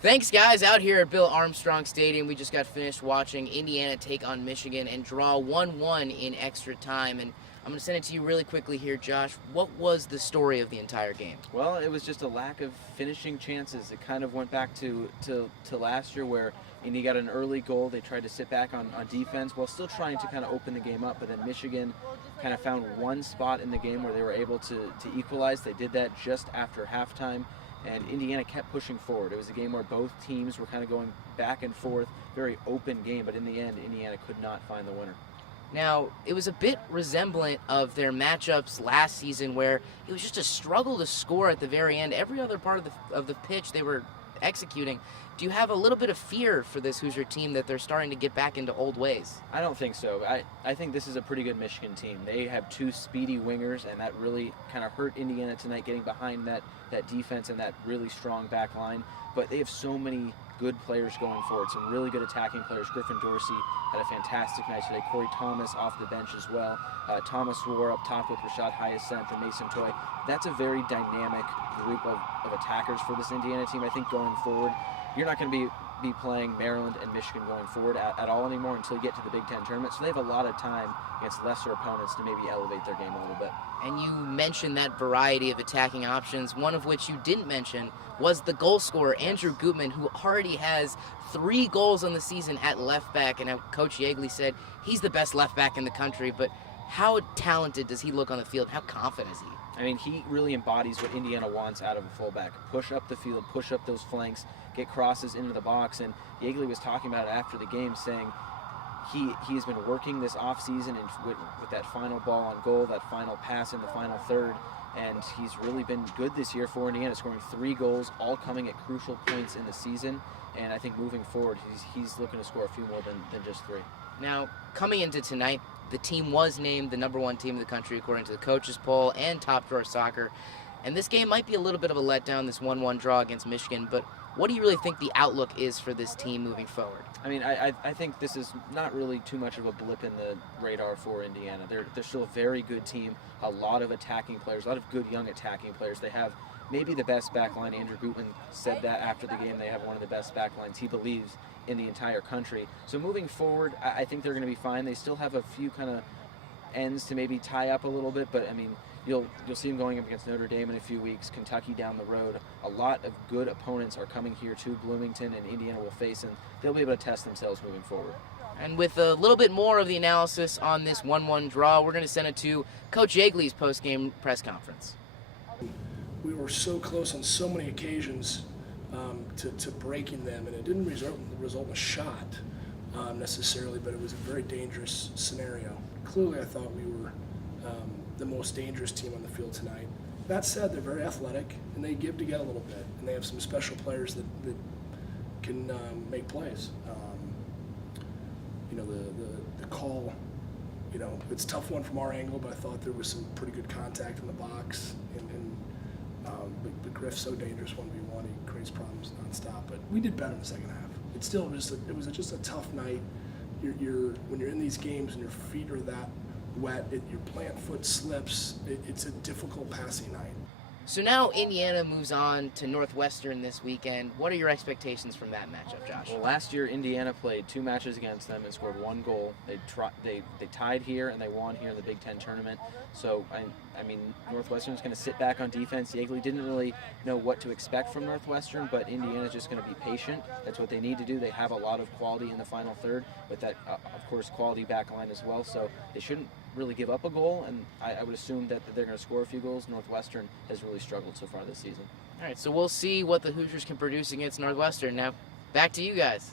Thanks, guys. Out here at Bill Armstrong Stadium, we just got finished watching Indiana take on Michigan and draw 1-1 in extra time. And I'm going to send it to you really quickly here, Josh. What was the story of the entire game? Well, it was just a lack of finishing chances. It kind of went back to last year where Indy got an early goal. They tried to sit back on defense while still trying to kind of open the game up. But then Michigan kind of found one spot in the game where they were able to equalize. They did that just after halftime. And Indiana kept pushing forward. It was a game where both teams were kind of going back and forth, very open game, but in the end, Indiana could not find the winner. Now, it was a bit resemblant of their matchups last season where it was just a struggle to score at the very end. Every other part of the pitch they were executing. Do you have a little bit of fear for this Hoosier team that they're starting to get back into old ways? I don't think so. I think this is a pretty good Michigan team. They have two speedy wingers, and that really kind of hurt Indiana tonight, getting behind that defense and that really strong back line. But they have so many good players going forward, some really good attacking players. Griffin Dorsey had a fantastic night today. Corey Thomas off the bench as well. Thomas War up top with Rashad Hyacinth and Mason Toy. That's a very dynamic group of attackers for this Indiana team. I think going forward, you're not going to be playing Maryland and Michigan going forward at all anymore until you get to the Big Ten tournament. So they have a lot of time against lesser opponents to maybe elevate their game a little bit. And you mentioned that variety of attacking options, one of which you didn't mention was the goal scorer, Andrew Gutman, who already has 3 goals on the season at left back. And Coach Yeagley said he's the best left back in the country, but how talented does he look on the field? How confident is he? I mean, he really embodies what Indiana wants out of a fullback. Push up the field, push up those flanks, get crosses into the box. And Yeagley was talking about it after the game, saying he's been working this offseason with that final ball on goal, that final pass in the final third. And he's really been good this year for Indiana, scoring 3 goals, all coming at crucial points in the season. And I think moving forward, he's looking to score a few more than just 3. Now, coming into tonight, the team was named the #1 team in the country according to the coaches poll and Top Drawer Soccer. And this game might be a little bit of a letdown, this 1-1 draw against Michigan, but what do you really think the outlook is for this team moving forward? I mean, I think this is not really too much of a blip in the radar for Indiana. They're still a very good team, a lot of attacking players, a lot of good young attacking players. They have maybe the best back line. Andrew Gutman said that after the game. They have one of the best back lines, he believes, in the entire country. So moving forward, I think they're going to be fine. They still have a few kind of ends to maybe tie up a little bit, but I mean, you'll see them going up against Notre Dame in a few weeks, Kentucky down the road. A lot of good opponents are coming here to Bloomington, and Indiana will face, and they'll be able to test themselves moving forward. And with a little bit more of the analysis on this 1-1 draw, we're going to send it to Coach Yeagley's post-game press conference. We were so close on so many occasions to breaking them, and it didn't result in a shot necessarily, but it was a very dangerous scenario. Clearly, I thought we were the most dangerous team on the field tonight. That said, they're very athletic, and they give together a little bit, and they have some special players that can make plays. The call, it's a tough one from our angle, but I thought there was some pretty good contact in the box, but Griff's so dangerous 1v1, he creates problems nonstop. But we did better in the second half. It still just just a tough night. When you're in these games and your feet are that wet, your plant foot slips. It's a difficult passing night. So now Indiana moves on to Northwestern this weekend. What are your expectations from that matchup, Josh? Well, last year Indiana played 2 matches against them and scored 1 goal. They tied here and they won here in the Big Ten tournament. So I mean, Northwestern's going to sit back on defense. Yeagley didn't really know what to expect from Northwestern, but Indiana's just going to be patient. That's what they need to do. They have a lot of quality in the final third, with that, of course, quality back line as well. So they shouldn't really give up a goal, and I would assume that they're going to score a few goals. Northwestern has really struggled so far this season. All right, so we'll see what the Hoosiers can produce against Northwestern. Now, back to you guys.